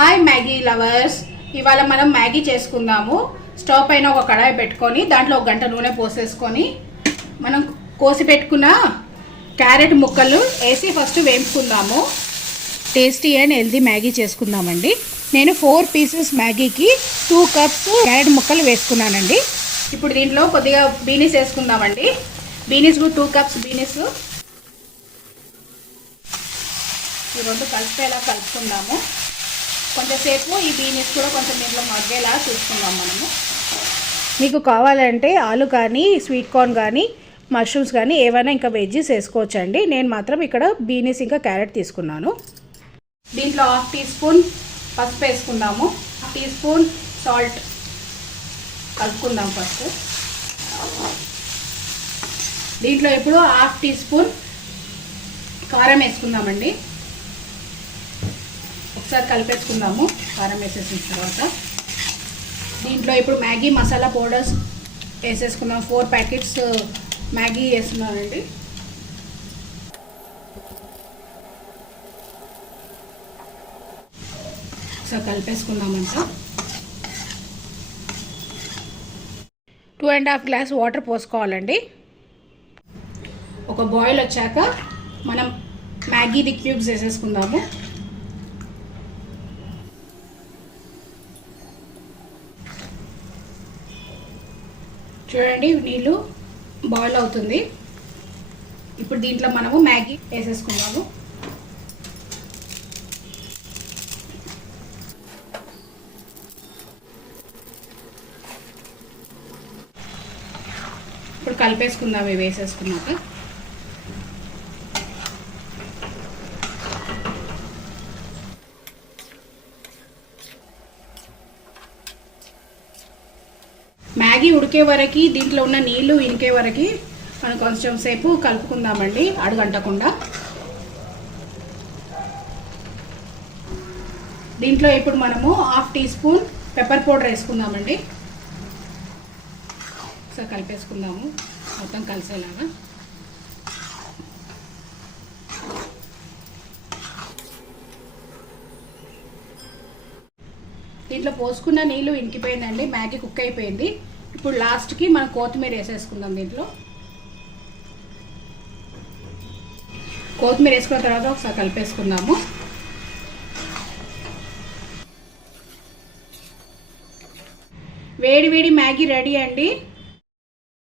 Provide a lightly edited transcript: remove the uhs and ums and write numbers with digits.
Hi Maggi lovers, ఇవాళ మనం Maggi చేసుకుందాము. స్టవ్ పైన ఒక కడాయి పెట్టుకొని దాంట్లో 1 గంట నూనె పోసేసుకొని మనం కోసి పెట్టుకున్న క్యారెట్ ముక్కలు వేసి ఫస్ట్ వేపుకుందాము. టేస్టీ అండ్ హెల్తీ మ్యాగీ చేసుకుందామండి. నేను 4 పీసెస్ మ్యాగీకి 2 కప్స్ క్యారెట్ ముక్కలు వేసుకున్నానండి. ఇప్పుడు దీంట్లో కొద్దిగా బీనీస్ వేసుకుందామండి. బీనీస్ 2 కప్స్ బీనీస్ ఈ రెండు కలిపేలా కలుపుకుందాము. కొంచెంసేపు ఈ బీనీస్ కూడా కొంచెం దీంట్లో మగ్గేలా చూసుకుందాం మనము. మీకు కావాలంటే ఆలు కానీ స్వీట్ కార్న్ కానీ మష్రూమ్స్ కానీ ఏవైనా ఇంకా వెజ్జీస్ వేసుకోవచ్చండి. నేను మాత్రం ఇక్కడ బీనీస్ ఇంకా క్యారెట్ తీసుకున్నాను. దీంట్లో 1/2 టీ స్పూన్ పసుపు వేసుకుందాము. 1 టీ స్పూన్ సాల్ట్ కలుపుకుందాం ఫస్ట్. దీంట్లో ఇప్పుడు 1/2 టీ స్పూన్ కారం వేసుకుందామండి. ఒకసారి కలిపేసుకుందాము కారం వేసేసిన తర్వాత. దీంట్లో ఇప్పుడు మ్యాగీ మసాలా పౌడర్స్ వేసేసుకుందాం. 4 ప్యాకెట్స్ మ్యాగీ వేస్తున్నానండి. ఒకసారి కలిపేసుకుందామంతా. 2.5 గ్లాస్ వాటర్ పోసుకోవాలండి. ఒక బాయిల్ వచ్చాక మనం మ్యాగీది క్యూబ్స్ వేసేసుకుందాము. చూడండి నీళ్ళు బాయిల్ అవుతుంది. ఇప్పుడు దీంట్లో మనము మ్యాగీ వేసేసుకున్నాము. ఇప్పుడు కలిపేసుకుందాం ఇవి వేసేసుకున్నాక. మ్యాగీ ఉడికే వరకు దీంట్లో ఉన్న నీళ్ళు ఇనికే వరకు మనం కొంచెం సేపు కలుపుకుందామండి అడుగంటకుండా. దీంట్లో ఇప్పుడు మనము 1/2 టీ స్పూన్ పెప్పర్ పౌడర్ వేసుకుందామండి. ఒకసారి కలిపేసుకుందాము మొత్తం కలిసేలాగా. దీంట్లో పోసుకున్న నీళ్ళు ఇంకిపోయిందండి. మ్యాగీ కుక్ అయిపోయింది. ఇప్పుడు లాస్ట్కి మనం కొత్తిమీర వేసేసుకుందాం. దీంట్లో కొత్తిమీర వేసుకున్న తర్వాత ఒకసారి కలిపేసుకుందాము. వేడి వేడి మ్యాగీ రెడీ అండి.